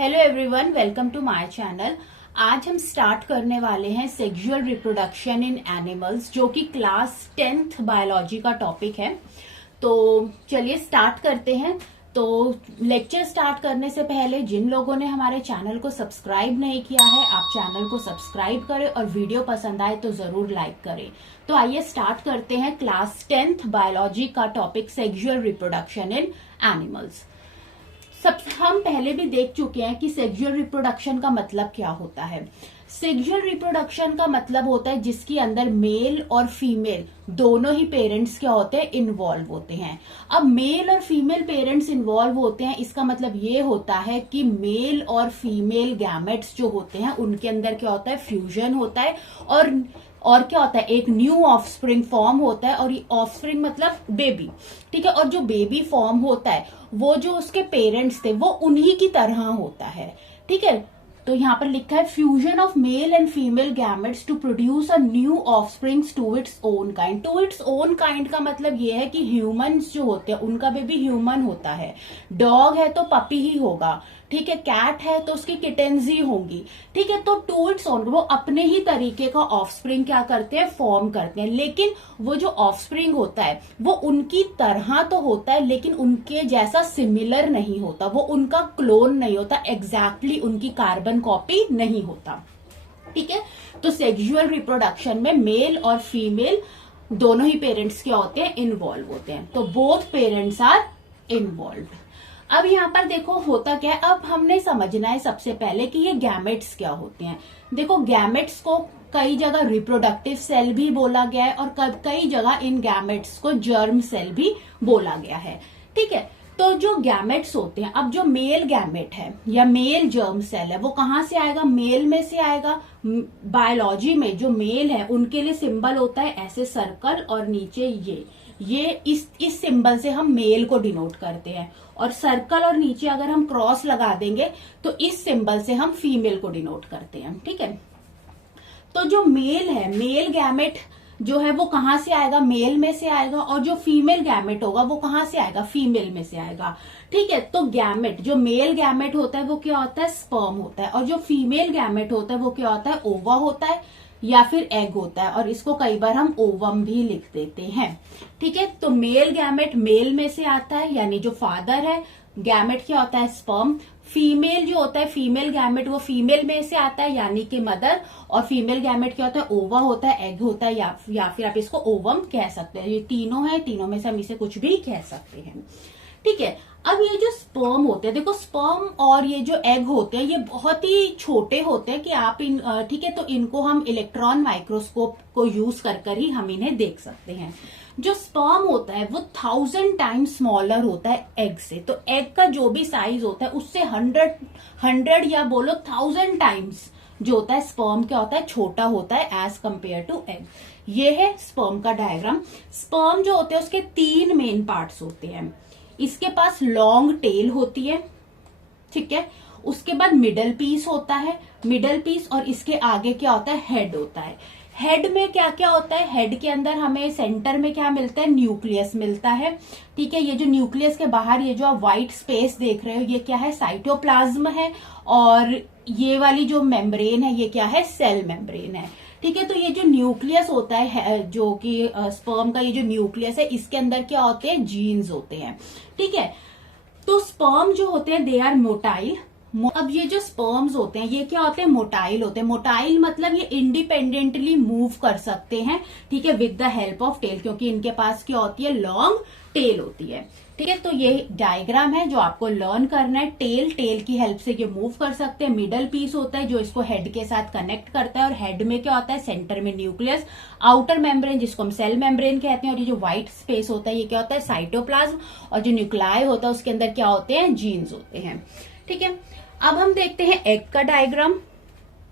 Hello everyone, welcome to my channel. आज हम start करने वाले हैं सेक्सुअल रिप्रोडक्शन इन एनिमल्स, जो कि क्लास 10th बायोलॉजी का टॉपिक है। तो चलिए स्टार्ट करते हैं। तो लेक्चर स्टार्ट करने से पहले जिन लोगों ने हमारे चैनल को सब्सक्राइब नहीं किया है, आप चैनल को सब्सक्राइब करें और वीडियो पसंद आए तो जरूर लाइक करें। तो आइए स्टार्ट करते हैं क्लास 10th बायोलॉजी का topic sexual reproduction in animals. हम पहले भी देख चुके हैं कि सेक्सुअल रिप्रोडक्शन का मतलब क्या होता है। सेक्सुअल रिप्रोडक्शन का मतलब होता है जिसके अंदर मेल और फीमेल दोनों ही पेरेंट्स क्या होते हैं, इन्वॉल्व होते हैं। अब मेल और फीमेल पेरेंट्स इन्वॉल्व होते हैं, इसका मतलब ये होता है कि मेल और फीमेल गैमेट्स जो होते हैं उनके अंदर क्या होता है, फ्यूजन होता है और क्या होता है, एक न्यू ऑफस्प्रिंग फॉर्म होता है। और ये ऑफस्प्रिंग मतलब बेबी, ठीक है। और जो बेबी फॉर्म होता है वो जो उसके पेरेंट्स थे वो उन्हीं की तरह होता है, ठीक है। तो यहाँ पर लिखा है fusion of male and female gametes to produce a new offsprings to its own kind. To its own kind का मतलब ये है कि ह्यूमंस जो होते हैं उनका बेबी ह्यूमन होता है। डॉग है तो पपी ही होगा, ठीक है। कैट है तो उसकी किटेन्स ही होंगी, ठीक है। तो टू इट्स ओन, वो अपने ही तरीके का ऑफस्प्रिंग क्या करते हैं, फॉर्म करते हैं। लेकिन वो जो ऑफस्प्रिंग होता है वो उनकी तरह तो होता है लेकिन उनके जैसा सिमिलर नहीं होता, वो उनका क्लोन नहीं होता, एग्जैक्टली उनकी कार्बन कॉपी नहीं होता, ठीक है। तो सेक्सुअल रिप्रोडक्शन में मेल और फीमेल दोनों ही पेरेंट्स क्या होते हैं, इन्वॉल्व होते हैं। तो बोथ पेरेंट्स आर इन्वॉल्व। अब यहाँ पर देखो होता क्या है, अब हमने समझना है सबसे पहले कि ये गैमेट्स क्या होते हैं। देखो गैमेट्स को कई जगह रिप्रोडक्टिव सेल भी बोला गया है और कई जगह इन गैमेट्स को जर्म सेल भी बोला गया है, ठीक है। तो जो गैमेट्स होते हैं, अब जो मेल गैमेट है या मेल जर्म सेल है वो कहाँ से आएगा, मेल में से आएगा। बायोलॉजी में जो मेल है उनके लिए सिंबल होता है ऐसे सर्कल और नीचे ये इस सिंबल से हम मेल को डिनोट करते हैं। और सर्कल और नीचे अगर हम क्रॉस लगा देंगे तो इस सिंबल से हम फीमेल को डिनोट करते हैं, ठीक है। तो जो मेल है, मेल गैमेट जो है वो कहाँ से आएगा, मेल में से आएगा। और जो फीमेल गैमेट होगा वो कहाँ से आएगा, फीमेल में से आएगा, ठीक है। तो गैमेट, जो मेल गैमेट होता है वो क्या होता है, स्पर्म होता है। और जो फीमेल गैमेट होता है वो क्या होता है, ओवा होता है या फिर एग होता है। और इसको कई बार हम ओवम भी लिख देते हैं, ठीक है। तो मेल गैमेट मेल में से आता है यानी जो फादर है, गैमेट क्या होता है, स्पर्म। फीमेल जो होता है, फीमेल गैमेट, वो फीमेल में से आता है यानी कि मदर। और फीमेल गैमेट क्या होता है, ओवा होता है, एग होता है या फिर आप इसको ओवम कह सकते हैं। ये तीनों है, तीनों में से हम इसे कुछ भी कह सकते हैं, ठीक है। अब ये जो स्पर्म होते हैं, देखो स्पर्म और ये जो एग होते हैं ये बहुत ही छोटे होते हैं कि आप ठीक है, तो इनको हम इलेक्ट्रॉन माइक्रोस्कोप को यूज कर ही हम इन्हें देख सकते हैं। जो स्पर्म होता है वो 1000 टाइम्स स्मॉलर होता है एग से। तो एग का जो भी साइज होता है उससे 100 या बोलो 1000 टाइम्स जो होता है स्पर्म क्या होता है, छोटा होता है एज कंपेयर टू एग। ये है स्पर्म का डायग्राम। स्पर्म जो होते हैं उसके 3 मेन पार्ट्स होते हैं। इसके पास लॉन्ग टेल होती है, ठीक है। उसके बाद मिडल पीस होता है, मिडल पीस, और इसके आगे क्या होता है, हेड होता है। हेड में क्या क्या होता है, हेड के अंदर हमें सेंटर में क्या मिलता है, न्यूक्लियस मिलता है, ठीक है। ये जो न्यूक्लियस के बाहर ये जो आप व्हाइट स्पेस देख रहे हो ये क्या है, साइटोप्लाज्म है। और ये वाली जो मेम्ब्रेन है ये क्या है, सेल मेम्ब्रेन है, ठीक है। तो ये जो न्यूक्लियस होता है जो कि स्पर्म का ये जो न्यूक्लियस है इसके अंदर क्या होते हैं, जीन्स होते हैं, ठीक है। तो स्पर्म जो होते हैं दे आर मोटाइल। अब ये जो स्पर्म्स होते हैं ये क्या होते हैं, मोटाइल होते हैं। मोटाइल मतलब ये इंडिपेंडेंटली मूव कर सकते हैं, ठीक है, with the help of tail, क्योंकि इनके पास क्या होती है, लॉन्ग टेल होती है, ठीक है। तो ये डायग्राम है जो आपको लर्न करना है। टेल की हेल्प से ये मूव कर सकते हैं। मिडल पीस होता है जो इसको हेड के साथ कनेक्ट करता है। और हेड में क्या होता है, सेंटर में न्यूक्लियस, आउटर मेम्ब्रेन जिसको हम सेल मेम्ब्रेन कहते हैं। और ये जो व्हाइट स्पेस होता है ये क्या होता है, साइटोप्लाज्म। और जो न्यूक्लियाई होता है उसके अंदर क्या होते हैं, जीन्स होते हैं, ठीक है। अब हम देखते हैं एग का डायग्राम,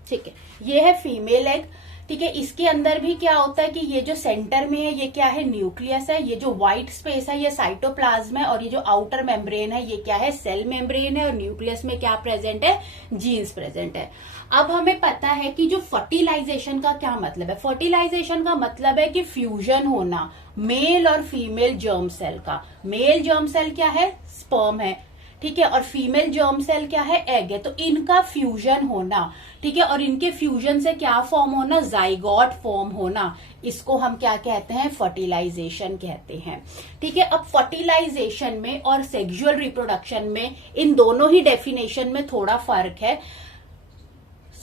ठीक है। ये है फीमेल एग, ठीक है। इसके अंदर भी क्या होता है कि ये जो सेंटर में है ये क्या है, न्यूक्लियस है। ये जो व्हाइट स्पेस है ये साइटोप्लाज्म है। और ये जो आउटर मेम्ब्रेन है ये क्या है, सेल मेम्ब्रेन है। और न्यूक्लियस में क्या प्रेजेंट है, जीन्स प्रेजेंट है। अब हमें पता है कि जो फर्टिलाइजेशन का क्या मतलब है। फर्टिलाइजेशन का मतलब है कि फ्यूजन होना मेल और फीमेल जर्म सेल का। मेल जर्म सेल क्या है, स्पर्म है, ठीक है, और फीमेल जर्म सेल क्या है, एग है। तो इनका फ्यूजन होना, ठीक है, और इनके फ्यूजन से क्या फॉर्म होना, जाइगोट फॉर्म होना, इसको हम क्या कहते हैं, फर्टिलाइजेशन कहते हैं। ठीक है, अब फर्टिलाइजेशन में और सेक्सुअल रिप्रोडक्शन में इन दोनों ही डेफिनेशन में थोड़ा फर्क है।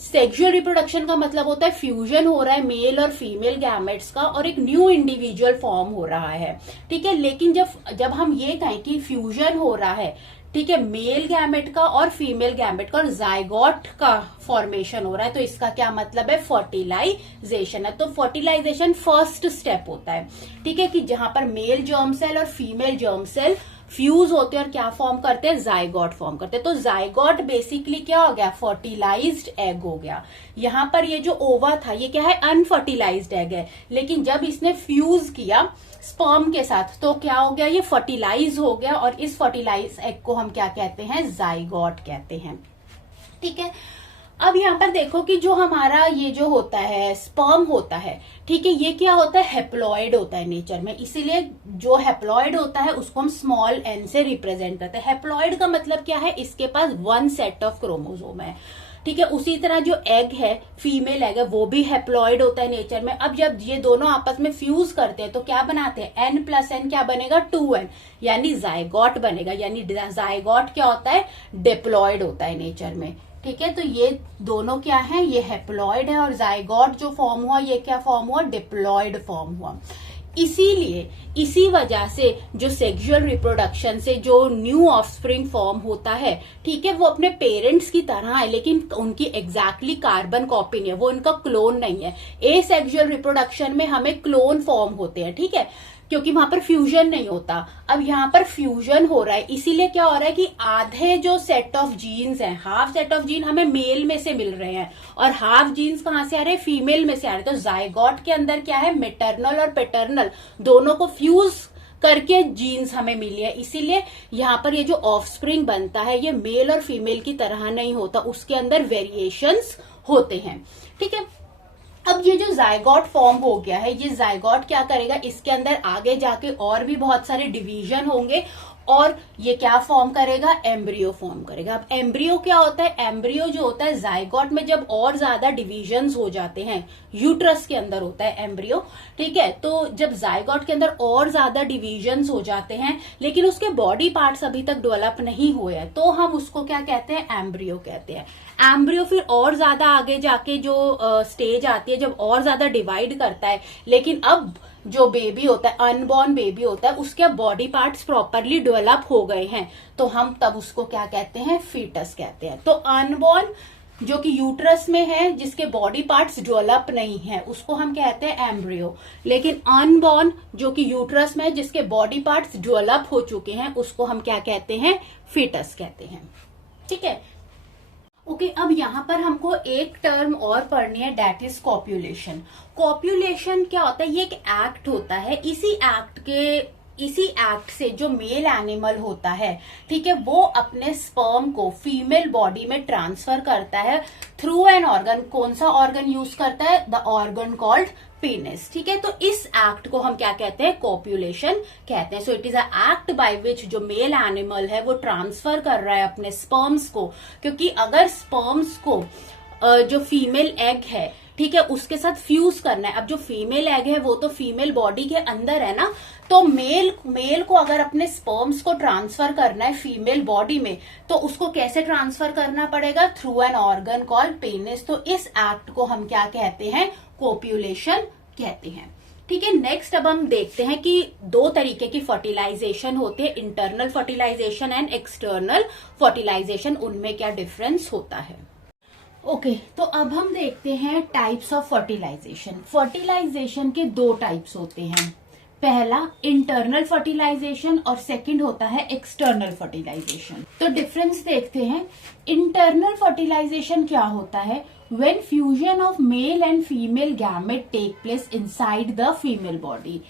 सेक्सुअल रिप्रोडक्शन का मतलब होता है फ्यूजन हो रहा है मेल और फीमेल गैमेट्स का और एक न्यू इंडिविजुअल फॉर्म हो रहा है। ठीक है, लेकिन जब हम ये कहें कि फ्यूजन हो रहा है, ठीक है, मेल गैमेट का और फीमेल गैमेट का और जाइगोट का फॉर्मेशन हो रहा है, तो इसका क्या मतलब है, फर्टिलाइजेशन है। तो फर्टिलाइजेशन फर्स्ट स्टेप होता है। ठीक है, कि जहां पर मेल जर्म सेल और फीमेल जर्म सेल फ्यूज होते हैं और क्या फॉर्म करते हैं, जाइगोट फॉर्म करते हैं। तो जाइगोट बेसिकली क्या हो गया, फर्टिलाइज्ड एग हो गया। यहां पर ये जो ओवा था ये क्या है, अनफर्टिलाइज्ड एग है, लेकिन जब इसने फ्यूज किया स्पर्म के साथ तो क्या हो गया, ये फर्टिलाइज हो गया और इस फर्टिलाइज एग को हम क्या कहते हैं, जाइगोट कहते हैं। ठीक है, अब यहाँ पर देखो कि जो हमारा ये जो होता है स्पर्म होता है, ठीक है, ये क्या होता है, हेप्लॉइड होता है नेचर में, इसीलिए जो हेप्लॉइड होता है उसको हम स्मॉल एन से रिप्रेजेंट करते हैं। हेप्लॉइड का मतलब क्या है, इसके पास वन सेट ऑफ क्रोमोसोम है। ठीक है, उसी तरह जो एग है, फीमेल एग है, वो भी हेप्लॉइड होता है नेचर में। अब जब ये दोनों आपस में फ्यूज करते हैं तो क्या बनाते हैं, n प्लस एन क्या बनेगा, 2n, यानी जाइगोट बनेगा। यानी जाइगोट क्या होता है, डिप्लॉइड होता है नेचर में। ठीक है, तो ये दोनों क्या है, ये हेप्लॉइड है और जाइगोट जो फॉर्म हुआ ये क्या फॉर्म हुआ, डिप्लॉइड फॉर्म हुआ। इसीलिए इसी वजह से जो सेक्सुअल रिप्रोडक्शन से जो न्यू ऑफस्प्रिंग फॉर्म होता है, ठीक है, वो अपने पेरेंट्स की तरह है, लेकिन उनकी एग्जैक्टली कार्बन कॉपी नहीं है, वो उनका क्लोन नहीं है। ए सेक्सुअल रिप्रोडक्शन में हमें क्लोन फॉर्म होते हैं, ठीक है, क्योंकि वहां पर फ्यूजन नहीं होता। अब यहाँ पर फ्यूजन हो रहा है, इसीलिए क्या हो रहा है कि आधे जो सेट ऑफ जीन्स हैं, हाफ सेट ऑफ जीन हमें मेल में से मिल रहे हैं और हाफ जीन्स कहां से आ रहे हैं, फीमेल में से आ रहे हैं। तो जाइगोट के अंदर क्या है, मेटरनल और पेटर्नल दोनों को फ्यूज करके जीन्स हमें मिली है। इसीलिए यहाँ पर ये जो ऑफस्प्रिंग बनता है ये मेल और फीमेल की तरह नहीं होता, उसके अंदर वेरिएशंस होते हैं। ठीक है, अब ये जो जाइगोट फॉर्म हो गया है, ये जाइगोट क्या करेगा, इसके अंदर आगे जाके और भी बहुत सारे डिवीजन होंगे और ये क्या फॉर्म करेगा, एम्ब्रियो फॉर्म करेगा। अब एम्ब्रियो क्या होता है, एम्ब्रियो जो होता है जाइगोट में जब और ज्यादा डिवीजन्स हो जाते हैं, यूट्रस के अंदर होता है एम्ब्रियो, ठीक है, तो जब जाइगोट के अंदर और ज्यादा डिवीजन्स हो जाते हैं लेकिन उसके बॉडी पार्ट्स अभी तक डेवलप नहीं हुए हैं, तो हम उसको क्या कहते हैं, एम्ब्रियो कहते हैं। एम्ब्रियो फिर और ज्यादा आगे जाके जो स्टेज आती है जब और ज्यादा डिवाइड करता है, लेकिन अब जो बेबी होता है, अनबॉर्न बेबी होता है, उसके बॉडी पार्ट्स प्रॉपरली डेवलप हो गए हैं, तो हम तब उसको क्या कहते हैं, फीटस कहते हैं। तो अनबॉर्न जो कि यूट्रस में है, जिसके बॉडी पार्ट्स डेवलप नहीं है, उसको हम कहते हैं एम्ब्रियो। लेकिन अनबॉर्न जो कि यूट्रस में है, जिसके बॉडी पार्ट्स डेवलप हो चुके हैं, उसको हम क्या कहते हैं, फीटस कहते हैं। ठीक है, ओके, अब यहाँ पर हमको एक टर्म और पढ़नी है, डेट इज कॉप्यूलेशन। कॉप्यूलेशन क्या होता है, ये एक एक्ट होता है। इसी एक्ट से जो मेल एनिमल होता है, ठीक है, वो अपने स्पर्म को फीमेल बॉडी में ट्रांसफर करता है थ्रू एन ऑर्गन। कौन सा ऑर्गन यूज करता है, द ऑर्गन कॉल्ड पेनिस। ठीक है, तो इस एक्ट को हम क्या कहते हैं, कॉप्यूलेशन कहते हैं। So it is a act by which जो मेल एनिमल है वो ट्रांसफर कर रहा है अपने स्पर्म्स को, क्योंकि अगर स्पर्म्स को जो फीमेल एग है, ठीक है, उसके साथ फ्यूज करना है। अब जो फीमेल एग है वो तो फीमेल बॉडी के अंदर है ना, तो मेल को अगर अपने स्पर्म्स को ट्रांसफर करना है फीमेल बॉडी में, तो उसको कैसे ट्रांसफर करना पड़ेगा, through an organ called penis. तो इस एक्ट को हम क्या कहते हैं, कॉप्यूलेशन कहते हैं। ठीक है, नेक्स्ट अब हम देखते हैं कि दो तरीके की फर्टिलाइजेशन होती है, internal fertilization and external fertilization, उनमें क्या डिफरेंस होता है। ओके, तो अब हम देखते हैं टाइप्स ऑफ फर्टिलाइजेशन। फर्टिलाइजेशन के दो टाइप्स होते हैं, पहला इंटरनल फर्टिलाइजेशन और सेकंड होता है एक्सटर्नल फर्टिलाइजेशन। तो डिफरेंस देखते हैं। इंटरनल फर्टिलाइजेशन क्या होता है, when fusion of male and female gamete take place inside the female body.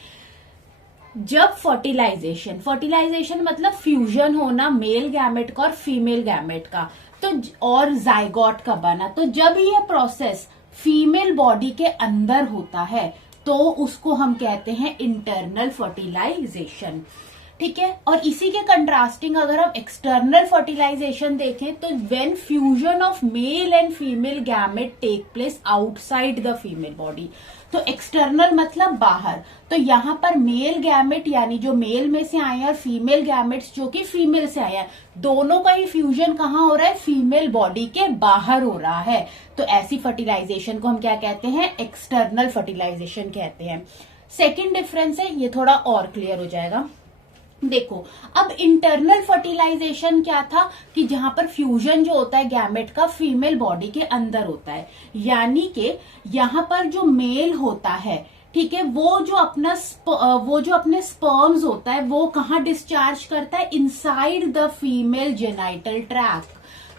जब फर्टिलाइजेशन मतलब फ्यूजन होना मेल गैमेट का और फीमेल गैमेट का, तो और जाइगोट का बना, तो जब ये प्रोसेस फीमेल बॉडी के अंदर होता है तो उसको हम कहते हैं इंटरनल फर्टिलाइजेशन। ठीक है। और इसी के कंट्रास्टिंग अगर हम एक्सटर्नल फर्टिलाइजेशन देखें तो when fusion of male and female gamete take place outside the female body, तो एक्सटर्नल मतलब बाहर, तो यहाँ पर मेल गैमेट यानी जो मेल में से आए हैं और फीमेल गैमेट्स जो कि फीमेल से आए हैं, दोनों का ही फ्यूजन कहाँ हो रहा है, फीमेल बॉडी के बाहर हो रहा है। तो ऐसी फर्टिलाइजेशन को हम क्या कहते हैं, एक्सटर्नल फर्टिलाइजेशन कहते हैं। सेकेंड डिफरेंस है, ये थोड़ा और क्लियर हो जाएगा। देखो अब इंटरनल फर्टिलाइजेशन क्या था कि जहां पर फ्यूजन जो होता है गैमेट का फीमेल बॉडी के अंदर होता है, यानी कि यहां पर जो मेल होता है, ठीक है, वो जो अपने स्पर्म्स होता है वो कहाँ डिस्चार्ज करता है, inside the female genital tract.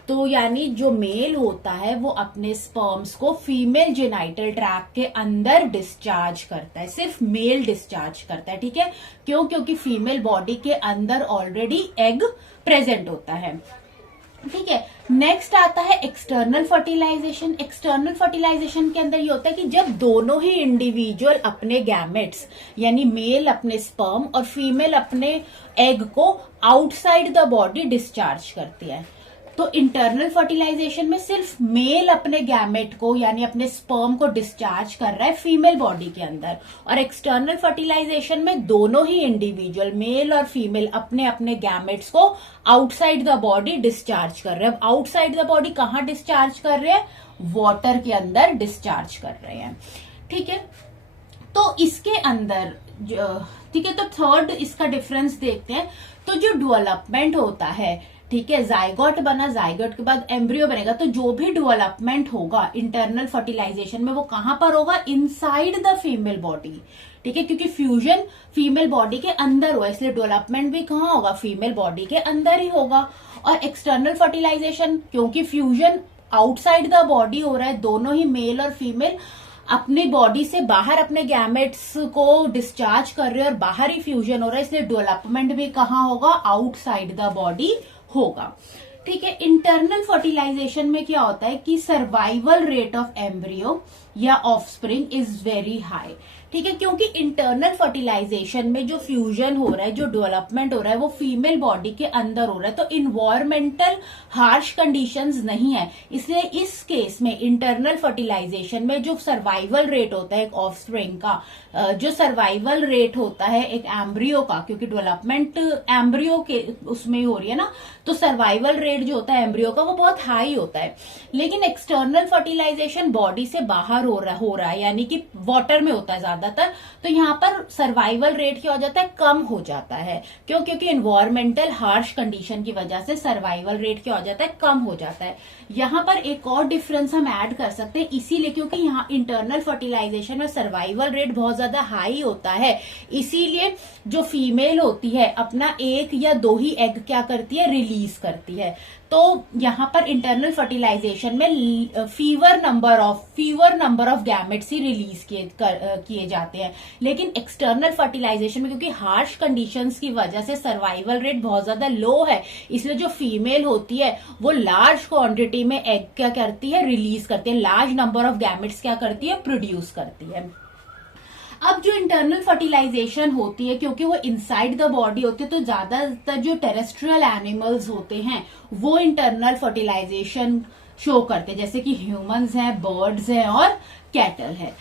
तो यानी जो मेल होता है वो अपने स्पर्म्स को फीमेल जेनाइटल ट्रैक्ट के अंदर डिस्चार्ज करता है, सिर्फ मेल डिस्चार्ज करता है, ठीक है। क्यों? क्योंकि फीमेल बॉडी के अंदर ऑलरेडी एग प्रेजेंट होता है, ठीक है। नेक्स्ट आता है एक्सटर्नल फर्टिलाइजेशन। एक्सटर्नल फर्टिलाइजेशन के अंदर ये होता है कि जब दोनों ही इंडिविजुअल अपने गैमेट्स यानी मेल अपने स्पर्म और फीमेल अपने एग को आउटसाइड द बॉडी डिस्चार्ज करती है। तो इंटरनल फर्टिलाइजेशन में सिर्फ मेल अपने गैमेट को यानी अपने स्पर्म को डिस्चार्ज कर रहा है फीमेल बॉडी के अंदर, और एक्सटर्नल फर्टिलाइजेशन में दोनों ही इंडिविजुअल मेल और फीमेल अपने अपने गैमेट्स को आउटसाइड द बॉडी डिस्चार्ज कर रहे हैं। आउटसाइड द बॉडी कहाँ डिस्चार्ज कर रहे हैं, वाटर के अंदर डिस्चार्ज कर रहे हैं, ठीक है। तो इसके अंदर ठीक है, तो थर्ड इसका डिफरेंस देखते हैं। तो जो डेवलपमेंट होता है, ठीक है, जाइगोट बना, जाइगोट के बाद एम्ब्रियो बनेगा, तो जो भी डेवलपमेंट होगा इंटरनल फर्टिलाइजेशन में वो कहां पर होगा, इनसाइड द फीमेल बॉडी, ठीक है, क्योंकि फ्यूजन फीमेल बॉडी के अंदर हुआ इसलिए डेवलपमेंट भी कहां होगा, फीमेल बॉडी के अंदर ही होगा। और एक्सटर्नल फर्टिलाइजेशन क्योंकि फ्यूजन आउटसाइड द बॉडी हो रहा है, दोनों ही मेल और फीमेल अपनी बॉडी से बाहर अपने गैमेट्स को डिस्चार्ज कर रहे हैं और बाहर ही फ्यूजन हो रहा है, इसलिए डेवलपमेंट भी कहां होगा, आउटसाइड द बॉडी होगा, ठीक है। इंटरनल फर्टिलाइजेशन में क्या होता है कि सर्वाइवल रेट ऑफ एम्ब्रियो या ऑफस्प्रिंग इज वेरी हाई, ठीक है, क्योंकि इंटरनल फर्टिलाइजेशन में जो फ्यूजन हो रहा है, जो डेवलपमेंट हो रहा है वो फीमेल बॉडी के अंदर हो रहा है, तो इन्वायरमेंटल हार्श कंडीशंस नहीं है, इसलिए इस केस में इंटरनल फर्टिलाइजेशन में जो सर्वाइवल रेट होता है एक ऑफस्प्रिंग का, जो सर्वाइवल रेट होता है एक एम्ब्रियो का, क्योंकि डेवलपमेंट एम्ब्रियो के उसमें हो रही है ना, तो सर्वाइवल रेट जो होता है एम्ब्रियो का वो बहुत हाई होता है। लेकिन एक्सटर्नल फर्टिलाइजेशन बॉडी से बाहर हो रहा है यानी कि वाटर में होता है ज्यादातर, तो यहाँ पर सर्वाइवल रेट क्या हो जाता है, कम हो जाता है। क्यों? क्योंकि एनवायरमेंटल हार्श कंडीशन की वजह से सर्वाइवल रेट क्या हो जाता है, कम हो जाता है। यहाँ पर एक और डिफरेंस हम ऐड कर सकते हैं, इसीलिए क्योंकि यहाँ इंटरनल फर्टिलाइजेशन में सर्वाइवल रेट बहुत ज्यादा हाई होता है, इसीलिए जो फीमेल होती है अपना एक या दो ही एग क्या करती है, रिलीज करती है। तो यहाँ पर इंटरनल फर्टिलाइजेशन में fever number of gametes he release किए जाते हैं, लेकिन एक्सटर्नल फर्टिलाइजेशन में क्योंकि हार्श कंडीशंस की वजह से सर्वाइवल रेट बहुत ज्यादा लो है, इसलिए जो फीमेल होती है वो लार्ज क्वांटिटी में एग क्या करती है, रिलीज करती है, लार्ज नंबर ऑफ गैमेट्स क्या करती है, प्रोड्यूस करती है। अब जो इंटरनल फर्टिलाइजेशन होती है क्योंकि वो इनसाइड द बॉडी होती है, तो ज्यादातर जो टेरेस्ट्रियल एनिमल्स होते हैं वो इंटरनल फर्टिलाइजेशन शो करते हैं, जैसे कि ह्यूमंस हैं, बर्ड्स हैं और कैटल है।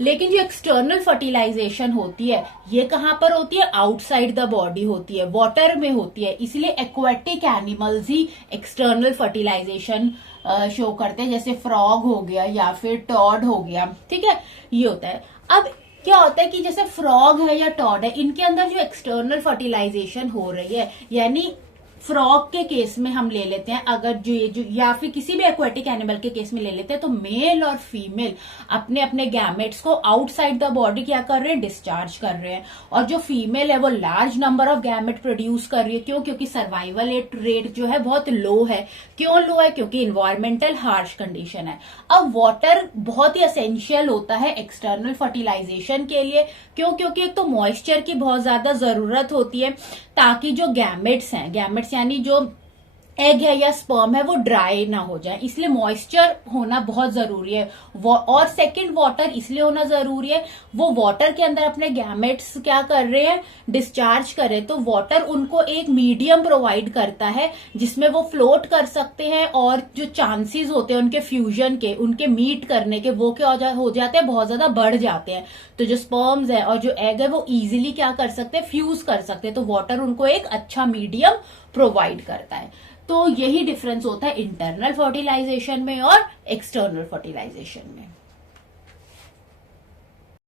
लेकिन जो एक्सटर्नल फर्टिलाइजेशन होती है ये कहां पर होती है, आउटसाइड द बॉडी होती है, वाटर में होती है, इसलिए एक्वेटिक एनिमल्स ही एक्सटर्नल फर्टिलाइजेशन शो करते हैं, जैसे फ्रॉग हो गया या फिर टॉड हो गया, ठीक है, ये होता है। अब क्या होता है कि जैसे फ्रॉग है या टॉड है, इनके अंदर जो एक्सटर्नल फर्टिलाइजेशन हो रही है, यानी फ्रॉग के केस में हम ले लेते हैं, अगर जो या फिर किसी भी एक्वेटिक एनिमल के केस में ले लेते हैं, तो मेल और फीमेल अपने अपने गैमेट्स को आउटसाइड द बॉडी क्या कर रहे हैं, डिस्चार्ज कर रहे हैं, और जो फीमेल है वो large number of gamete produce कर रही है। क्यों? क्योंकि सर्वाइवल रेट जो है बहुत लो है। क्यों लो है? क्योंकि इन्वायरमेंटल हार्श कंडीशन है। अब वाटर बहुत ही एसेंशियल होता है एक्सटर्नल फर्टिलाइजेशन के लिए। क्यों? क्योंकि एक तो मॉइस्चर की बहुत ज्यादा जरूरत होती है, ताकि जो गैमेट्स हैं, गैमेट्स यानी जो एग है या स्पर्म है वो ड्राई ना हो जाए, इसलिए मॉइस्चर होना बहुत जरूरी है। और सेकंड वाटर इसलिए होना जरूरी है, वो वाटर के अंदर अपने गैमेट्स क्या कर रहे हैं, डिस्चार्ज कर रहे हैं, तो वाटर उनको एक मीडियम प्रोवाइड करता है जिसमें वो फ्लोट कर सकते हैं, और जो चांसेस होते हैं उनके फ्यूजन के, उनके मीट करने के, वो क्या हो जाते हैं, बहुत ज्यादा बढ़ जाते हैं। तो जो स्पर्म्स है और जो एग है वो इजिली क्या कर सकते हैं, फ्यूज कर सकते हैं, तो वाटर उनको एक अच्छा मीडियम प्रोवाइड करता है। तो यही डिफरेंस होता है इंटरनल फर्टिलाइजेशन में और एक्सटर्नल फर्टिलाइजेशन में।